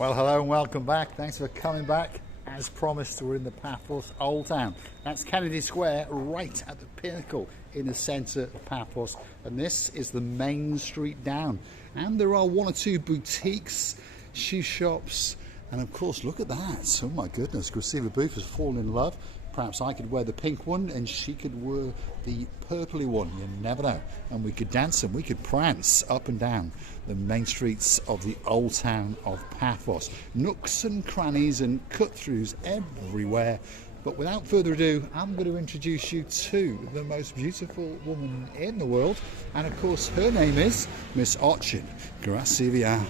Well, hello and welcome back. Thanks for coming back. As promised, we're in the Paphos Old Town. That's Kennedy Square, right at the pinnacle in the centre of Paphos. And this is the main street down. And there are one or two boutiques, shoe shops, and of course, look at that. Oh my goodness, Graceva Booth has fallen in love. Perhaps I could wear the pink one and she could wear the purpley one. You never know. And we could dance and we could prance up and down the main streets of the old town of Paphos. Nooks and crannies and cut-throughs everywhere. But without further ado, I'm going to introduce you to the most beautiful woman in the world. And of course, her name is Miss Ochin. Graceva.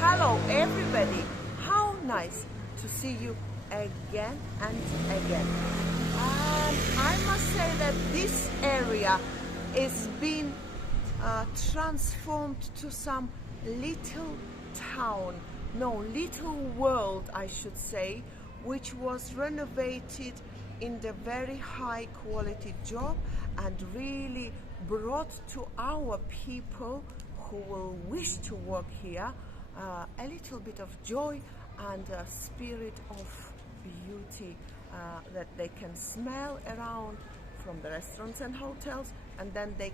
Hello, everybody. How nice to see you again and again. And I must say that this area is being transformed to some little town, no, little world I should say, which was renovated in the very high quality job and really brought to our people who will wish to work here a little bit of joy and a spirit of beauty that they can smell around from the restaurants and hotels, and then they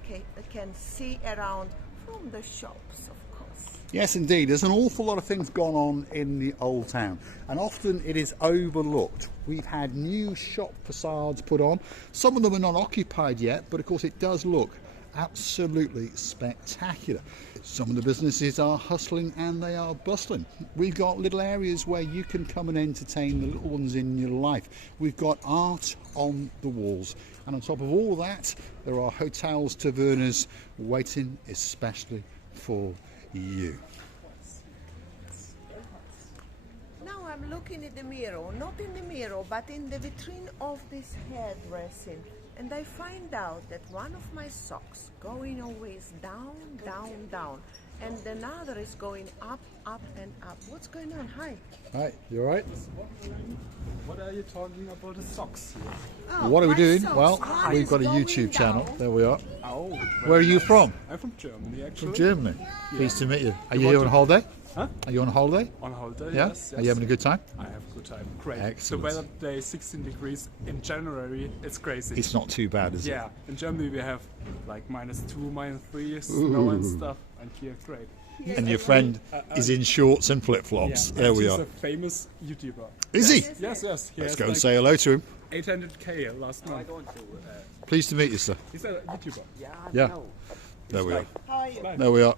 can see around from the shops, of course. Yes, indeed. There's an awful lot of things gone on in the old town, and often it is overlooked. We've had new shop facades put on. Some of them are not occupied yet, but of course it does look absolutely spectacular. Some of the businesses are hustling and they are bustling. We've got little areas where you can come and entertain the little ones in your life. We've got art on the walls, and on top of all that there are hotels, tavernas waiting especially for you. Now I'm looking in the mirror, not in the mirror but in the vitrine of this hairdressing, and I find out that one of my socks going always down, down, down, and another is going up, up and up. What's going on? Hi. Hi, you alright? What are you talking about the socks here? Oh, What are we doing? socks, Well, one we've is got a going YouTube down. channel. There we are. Oh, Where are you from? I'm from Germany, actually. From Germany. Yeah. Pleased to meet you. Are You you want here on to- holiday? Huh? Are you on holiday? On holiday, Yeah? yes. Are you having a good time? I have a good time. Great. Excellent. The weather today is 16 degrees. In January, it's crazy. It's not too bad, is it? Yeah. In Germany, we have like -2, -3, snow and stuff. And here, great. And your friend is in shorts and flip-flops. Yeah, There we he's are. a famous YouTuber. Is he? Yes, yes. He Let's has go and like say hello to him. 800K last month. Pleased to meet you, sir. He's a YouTuber. Yeah. There we are. How are you? There we are.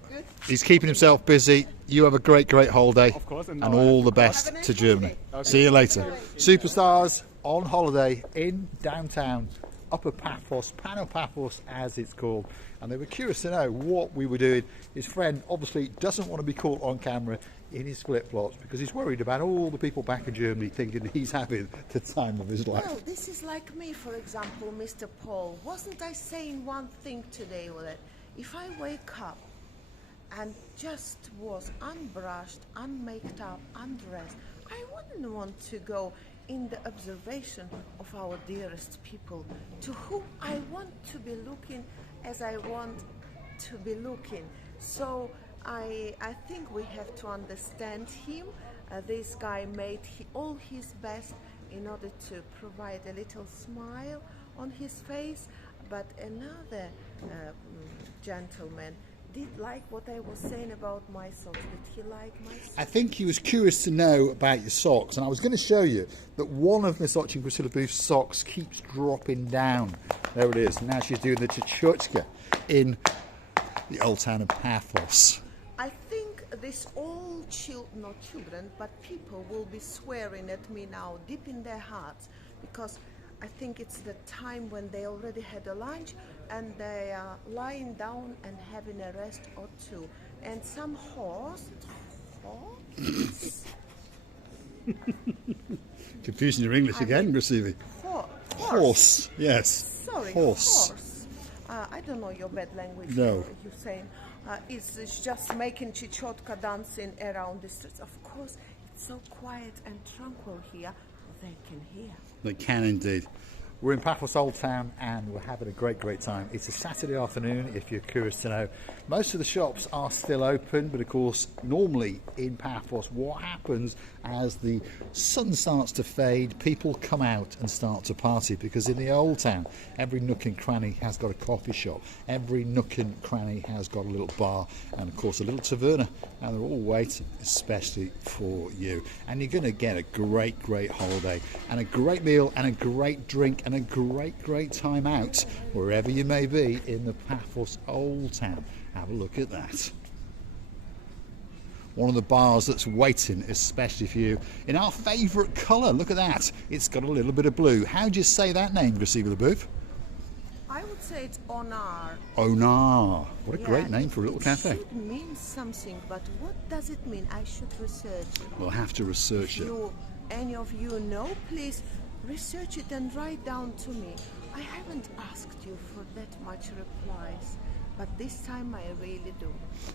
He's keeping himself busy. You have a great, great holiday. Of course, And and now all I- the best Have a nice to Germany. holiday. Okay. See you later. Superstars on holiday in downtown Upper Paphos, Pano Paphos as it's called. And they were curious to know what we were doing. His friend obviously doesn't want to be caught on camera in his flip-flops because he's worried about all the people back in Germany thinking he's having the time of his life. Well, this is like me, for example, Mr. Paul. Wasn't I saying one thing today with it? If I wake up and just was unbrushed, unmaked up, undressed, I wouldn't want to go in the observation of our dearest people, to whom I want to be looking as I want to be looking. So I think we have to understand him. This guy made all his best in order to provide a little smile on his face, but another gentleman did like what I was saying about my socks. Did he like my socks? I think he was curious to know about your socks, and I was going to show you that one of Miss Ochin Graceva Booth's socks keeps dropping down. There it is. Now she's doing the chuchka in the old town of Paphos. I think this all not children, but people will be swearing at me now, deep in their hearts, because I think it's the time when they already had a lunch and they are lying down and having a rest or two. And some horse? Confusing your English again, Graceva. Horse, yes. Sorry, Horse. I don't know your bad language. No. You're saying it's just making chichotka dancing around the streets. Of course, it's so quiet and tranquil here. They can hear. They can indeed. We're in Paphos Old Town and we're having a great time. It's a Saturday afternoon, if you're curious to know. Most of the shops are still open, but of course, normally in Paphos, what happens as the sun starts to fade, people come out and start to party, because in the Old Town, every nook and cranny has got a coffee shop, every nook and cranny has got a little bar, and of course a little taverna, and they're all waiting especially for you. And you're going to get a great holiday, and a great meal, and a great drink, and a great time out wherever you may be in the Paphos Old Town. Have a look at that. One of the bars that's waiting especially for you in our favourite colour. Look at that, it's got a little bit of blue. How do you say that name, Gracie Booth? I would say it's Onar. Onar. What a great name for a little cafe. It should mean something, but what does it mean? I should research it. We'll have to research it. Any of you know, please research it and write down to me. I haven't asked you for that much replies, but this time I really do.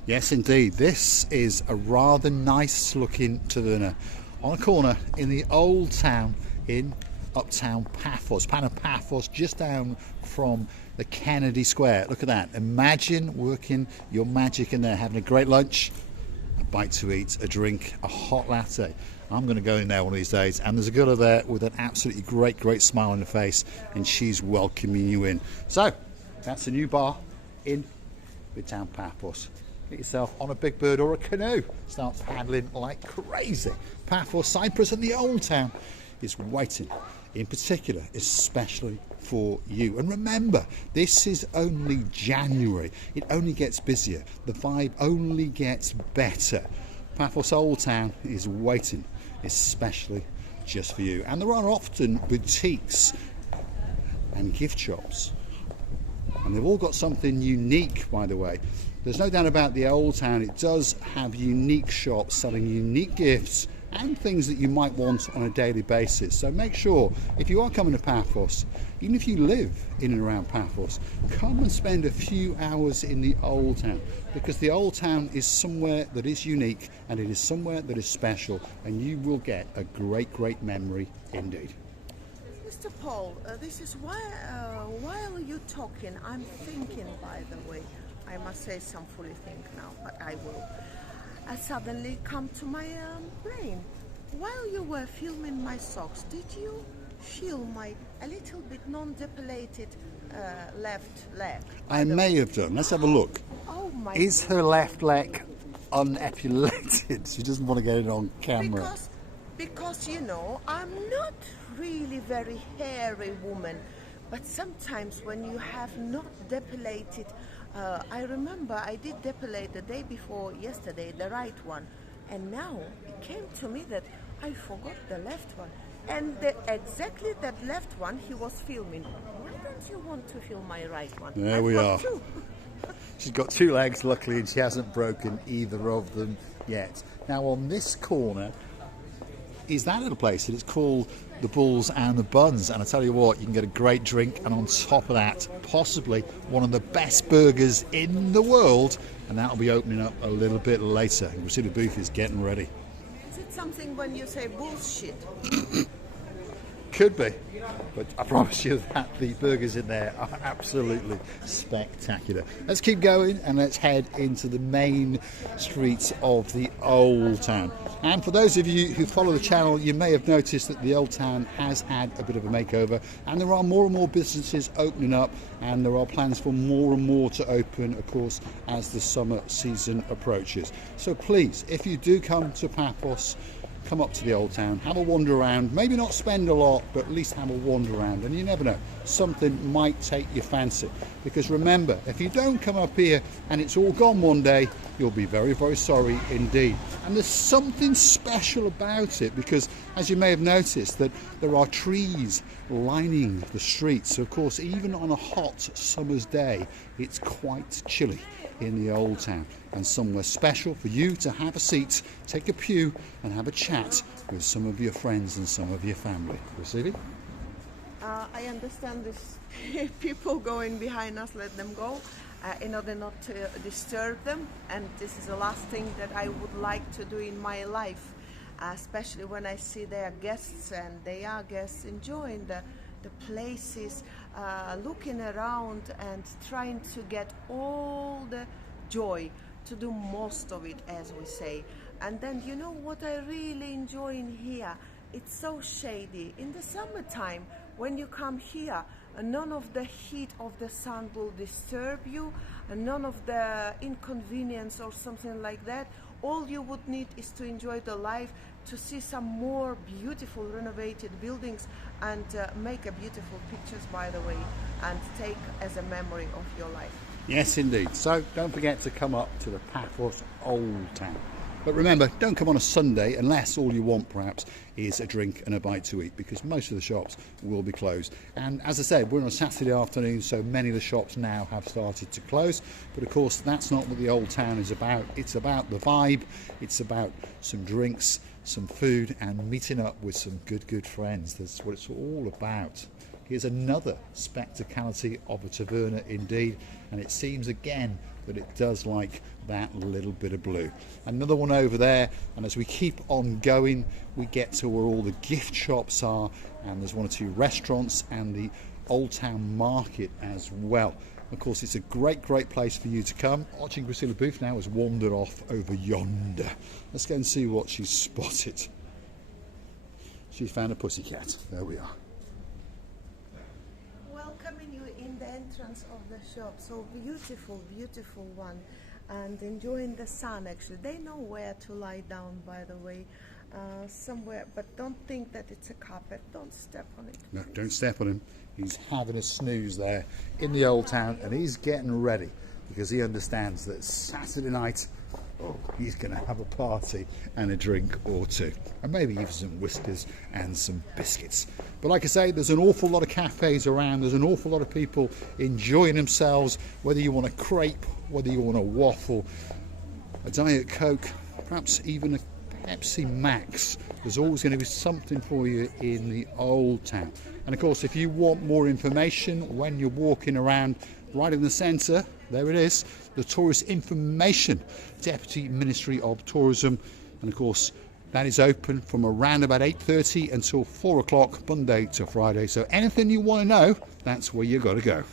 Yes, indeed. This is a rather nice looking taverna on a corner in the Old Town in uptown Paphos, Paphos, just down from the Kennedy Square. Look at that. Imagine working your magic in there, having a great lunch, a bite to eat, a drink, a hot latte. I'm going to go in there one of these days, and there's a girl there with an absolutely great smile on her face, and she's welcoming you in. So that's a new bar in midtown Paphos. Get yourself on a big bird or a canoe, start paddling like crazy. Paphos, Cyprus and the Old Town is waiting, in particular especially for you. And remember, this is only January. It only gets busier, the vibe only gets better. Paphos Old Town is waiting especially just for you. And there are often boutiques and gift shops, and they've all got something unique, by the way. There's no doubt about the Old Town, it does have unique shops selling unique gifts and things that you might want on a daily basis. So make sure, if you are coming to Paphos, even if you live in and around Paphos, come and spend a few hours in the Old Town, because the Old Town is somewhere that is unique, and it is somewhere that is special, and you will get a great memory indeed. Mr. Paul, this is while you're talking, I'm thinking, by the way, I must say some fully think now, but I will. I suddenly come to my brain. While you were filming my socks, did you feel my a little bit non-depilated left leg? I may have done. Let's have a look. Oh my! Is her left leg unepilated? She doesn't want to get it on camera. Because you know, I'm not really very hairy woman, but sometimes when you have not depilated, I remember I did depilate the day before yesterday, the right one, and now it came to me that I forgot the left one, and exactly that left one he was filming. Why don't you want to film my right one? There we are. She's got two legs, luckily, and she hasn't broken either of them yet. Now on this corner is that little place, and it's called the Bulls and the Buns, and I tell you what, you can get a great drink, and on top of that, possibly one of the best burgers in the world, and that'll be opening up a little bit later. You can see the booth is getting ready. Is it something when you say bullshit? Could be, but I promise you that the burgers in there are absolutely spectacular. Let's keep going and let's head into the main streets of the Old Town. And for those of you who follow the channel, you may have noticed that the Old Town has had a bit of a makeover, and there are more and more businesses opening up, and there are plans for more and more to open, of course, as the summer season approaches. So please, if you do come to Paphos, come up to the Old Town, have a wander around, maybe not spend a lot, but at least have a wander around, and you never know, something might take your fancy. Because remember, if you don't come up here and it's all gone one day, you'll be very sorry indeed. And there's something special about it, because as you may have noticed, that there are trees lining the streets. So of course, even on a hot summer's day, it's quite chilly in the Old Town, and somewhere special for you to have a seat, take a pew and have a chat with some of your friends and some of your family. Receiving? I understand this. People going behind us, let them go in order not to disturb them, and this is the last thing that I would like to do in my life, especially when I see their guests, and they are guests enjoying the the places, looking around and trying to get all the joy, to do most of it, as we say. And then, you know what I really enjoy in here? It's so shady. In the summertime, when you come here, none of the heat of the sun will disturb you, and none of the inconvenience or something like that. All you would need is to enjoy the life, to see some more beautiful renovated buildings, and make a beautiful pictures, by the way, and take as a memory of your life. Yes, indeed. So don't forget to come up to the Paphos Old Town. But remember, don't come on a Sunday unless all you want perhaps is a drink and a bite to eat, because most of the shops will be closed. And as I said, we're on a Saturday afternoon, so many of the shops now have started to close. But of course, that's not what the Old Town is about. It's about the vibe, it's about some drinks, some food, and meeting up with some good friends. That's what it's all about. Here's another spectacality of a taverna indeed, and it seems again that it does like that little bit of blue. Another one over there, and as we keep on going, we get to where all the gift shops are, and there's one or two restaurants and the Old Town Market as well. Of course, it's a great place for you to come. Watching Priscilla Booth now has wandered off over yonder. Let's go and see what she's spotted. She's found a pussycat. There we are. Welcoming you in the entrance of the shop. So beautiful one, and enjoying the sun. Actually, they know where to lie down, by the way, somewhere, but don't think that it's a carpet. Don't step on it. No, don't step on him. He's having a snooze there in the Old Town, and he's getting ready because he understands that Saturday night, he's going to have a party and a drink or two, and maybe even some whiskers and some biscuits. But like I say, there's an awful lot of cafes around, there's an awful lot of people enjoying themselves, whether you want a crepe, whether you want a waffle, a Diet Coke, perhaps even a Pepsi Max. There's always going to be something for you in the Old Town. And of course, if you want more information when you're walking around, right in the centre, there it is, the Tourist Information Deputy Ministry of Tourism. And of course, that is open from around about 8:30 until 4 o'clock, Monday to Friday. So anything you want to know, that's where you got to go.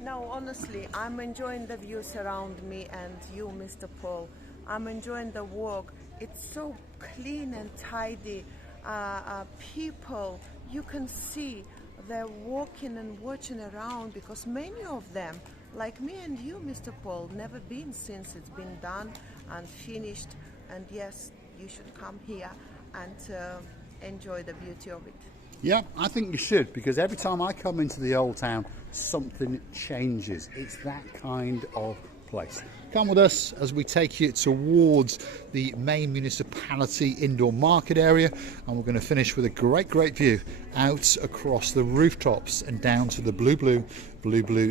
No, honestly, I'm enjoying the views around me, and you, Mr. Paul. I'm enjoying the walk. It's so clean and tidy. People, you can see they're walking and watching around, because many of them, like me and you, Mr. Paul, never been since it's been done and finished. And yes, you should come here and enjoy the beauty of it. Yeah, I think you should, because every time I come into the Old Town, something changes. It's that kind of place. Come with us as we take you towards the main municipality indoor market area, and we're going to finish with a great view out across the rooftops and down to the blue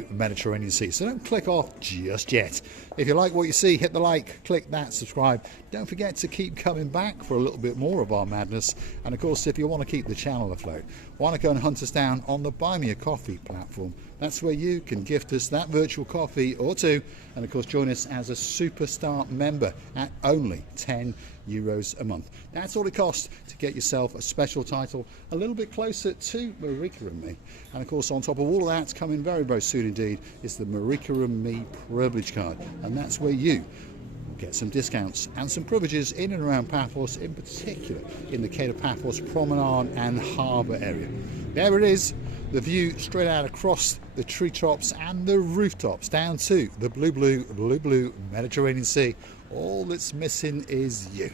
Mediterranean Sea. So don't click off just yet. If you like what you see, hit the like, click that, subscribe. Don't forget to keep coming back for a little bit more of our madness. And of course, if you want to keep the channel afloat, why not go and hunt us down on the Buy Me a Coffee platform. That's where you can gift us that virtual coffee or two, and of course join us as a superstar member at only €10 a month. That's all it costs to get yourself a special title a little bit closer to Marika and me. And of course, on top of all of that, coming very soon indeed, is the Marika and me privilege card, and that's where you get some discounts and some privileges in and around Paphos, in particular in the Cape of Paphos Promenade and Harbour area. There it is, the view straight out across the treetops and the rooftops down to the blue Mediterranean Sea. All that's missing is you.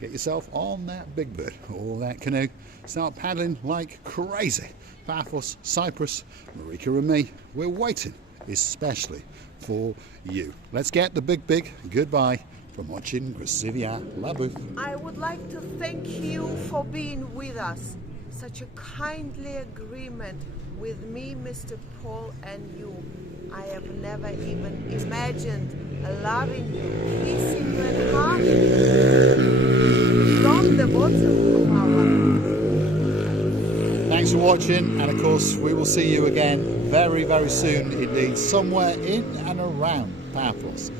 Get yourself on that big bird or that canoe, start paddling like crazy. Paphos, Cyprus, Marika and me, we're waiting especially for you. Let's get the big goodbye from watching Gracivia Labu. I would like to thank you for being with us. Such a kindly agreement with me, Mr. Paul, and you. I have never even imagined loving you, kissing you and hugging you from the bottom of our heart. Thanks for watching, and of course we will see you again very soon indeed, somewhere in and around Paphos.